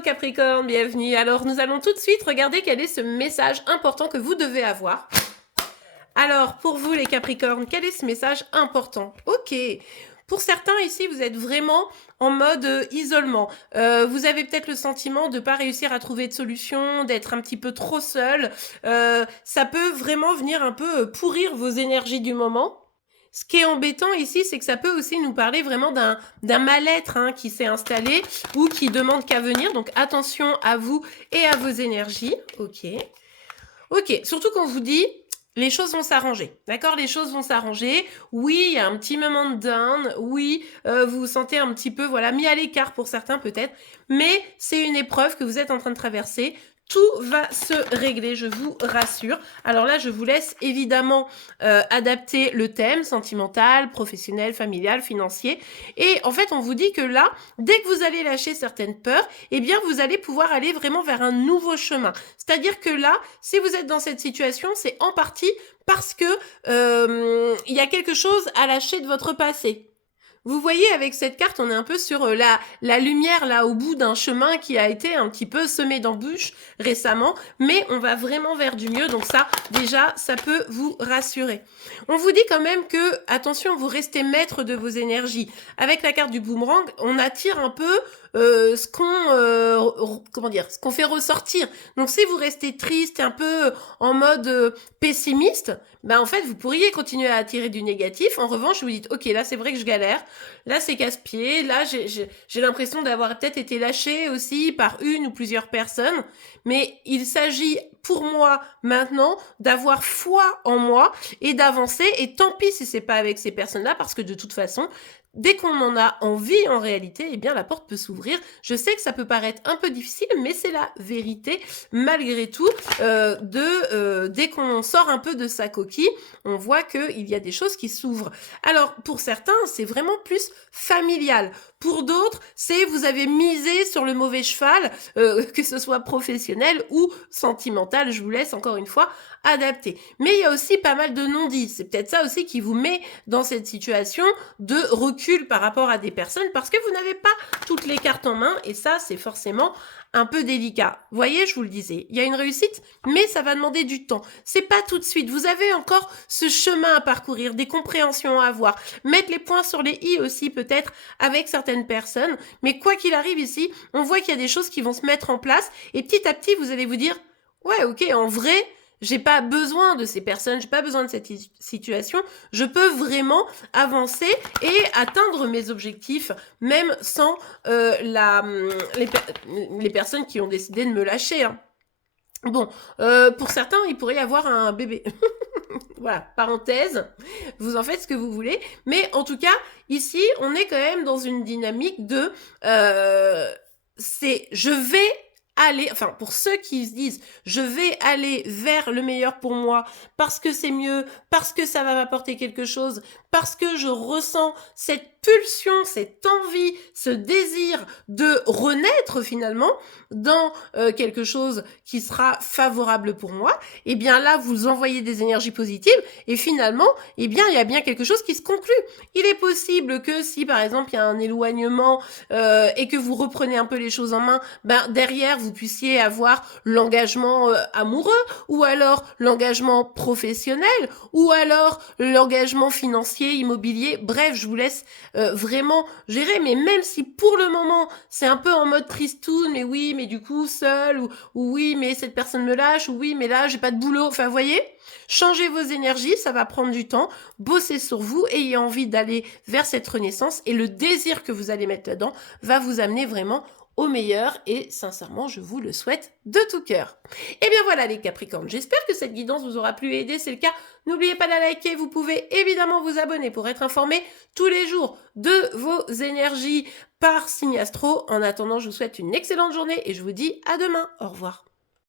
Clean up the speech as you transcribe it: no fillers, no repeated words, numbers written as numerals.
Hello Capricorne, bienvenue. Alors nous allons tout de suite regarder quel est ce message important que vous devez avoir. Alors pour vous les Capricornes, quel est ce message important? Ok. Pour certains ici, vous êtes vraiment en mode isolement. Vous avez peut-être le sentiment de ne pas réussir à trouver de solution, d'être un petit peu trop seul. Ça peut vraiment venir un peu pourrir vos énergies du moment. Ce qui est embêtant ici, c'est que ça peut aussi nous parler vraiment d'un mal-être qui s'est installé ou qui demande qu'à venir. Donc attention à vous et à vos énergies. Ok. Ok, surtout quand on vous dit les choses vont s'arranger, d'accord? Les choses vont s'arranger. Oui, il y a un petit moment de down. Oui, vous vous sentez un petit peu, voilà, mis à l'écart pour certains peut-être. Mais c'est une épreuve que vous êtes en train de traverser. Tout va se régler, je vous rassure. Alors là, je vous laisse évidemment adapter le thème sentimental, professionnel, familial, financier. Et en fait, on vous dit que là, dès que vous allez lâcher certaines peurs, eh bien, vous allez pouvoir aller vraiment vers un nouveau chemin. C'est-à-dire que là, si vous êtes dans cette situation, c'est en partie parce que il y a quelque chose à lâcher de votre passé. Vous voyez, avec cette carte, on est un peu sur la lumière, là, au bout d'un chemin qui a été un petit peu semé d'embûches récemment, mais on va vraiment vers du mieux, donc ça, déjà, ça peut vous rassurer. On vous dit quand même que, attention, vous restez maître de vos énergies. Avec la carte du boomerang, on attire un peu ce qu'on fait ressortir. Donc, si vous restez triste, un peu en mode pessimiste, ben en fait, vous pourriez continuer à attirer du négatif. En revanche, vous dites, ok, là, c'est vrai que je galère. Là, c'est casse-pied. Là, j'ai l'impression d'avoir peut-être été lâché aussi par une ou plusieurs personnes. Mais il s'agit pour moi maintenant d'avoir foi en moi et d'avancer. Et tant pis si c'est pas avec ces personnes-là, parce que de toute façon, dès qu'on en a envie, en réalité, eh bien, la porte peut s'ouvrir. Je sais que ça peut paraître un peu difficile, mais c'est la vérité, malgré tout. Dès qu'on sort un peu de sa coquille, on voit qu'il y a des choses qui s'ouvrent. Alors, pour certains, c'est vraiment plus familial. Pour d'autres, c'est vous avez misé sur le mauvais cheval, que ce soit professionnel ou sentimental. Je vous laisse encore une fois adapter. Mais il y a aussi pas mal de non-dits. C'est peut-être ça aussi qui vous met dans cette situation de recul par rapport à des personnes parce que vous n'avez pas toutes les cartes en main et ça, c'est forcément un peu délicat. Vous voyez, je vous le disais, il y a une réussite, mais ça va demander du temps. C'est pas tout de suite. Vous avez encore ce chemin à parcourir, des compréhensions à avoir, mettre les points sur les i aussi peut-être avec certaines personnes. Mais quoi qu'il arrive ici, on voit qu'il y a des choses qui vont se mettre en place et petit à petit, vous allez vous dire, ouais, ok, en vrai, j'ai pas besoin de ces personnes, j'ai pas besoin de cette situation, je peux vraiment avancer et atteindre mes objectifs, même sans les personnes qui ont décidé de me lâcher. Bon, pour certains, il pourrait y avoir un bébé. Voilà, parenthèse, vous en faites ce que vous voulez. Mais en tout cas, ici, on est quand même dans une dynamique de... je vais aller, enfin pour ceux qui se disent je vais aller vers le meilleur pour moi parce que c'est mieux, parce que ça va m'apporter quelque chose, parce que je ressens cette pulsion, cette envie, ce désir de renaître finalement dans quelque chose qui sera favorable pour moi, et bien là vous envoyez des énergies positives et finalement eh bien il y a bien quelque chose qui se conclut. Il est possible que si par exemple il y a un éloignement et que vous reprenez un peu les choses en main, ben derrière vous puissiez avoir l'engagement amoureux ou alors l'engagement professionnel ou alors l'engagement financier, immobilier. Bref, je vous laisse vraiment gérer, mais même si pour le moment c'est un peu en mode tristoun, mais oui, mais du coup seul, ou oui, mais cette personne me lâche, ou oui, mais là j'ai pas de boulot, enfin vous voyez, changez vos énergies, ça va prendre du temps, bossez sur vous, ayez envie d'aller vers cette renaissance et le désir que vous allez mettre là-dedans va vous amener vraiment au meilleur et sincèrement je vous le souhaite de tout cœur. Et bien voilà les Capricornes, j'espère que cette guidance vous aura plu et aidé, c'est le cas, n'oubliez pas de la liker, vous pouvez évidemment vous abonner pour être informé tous les jours de vos énergies par signe astro. En attendant, je vous souhaite une excellente journée et je vous dis à demain, au revoir.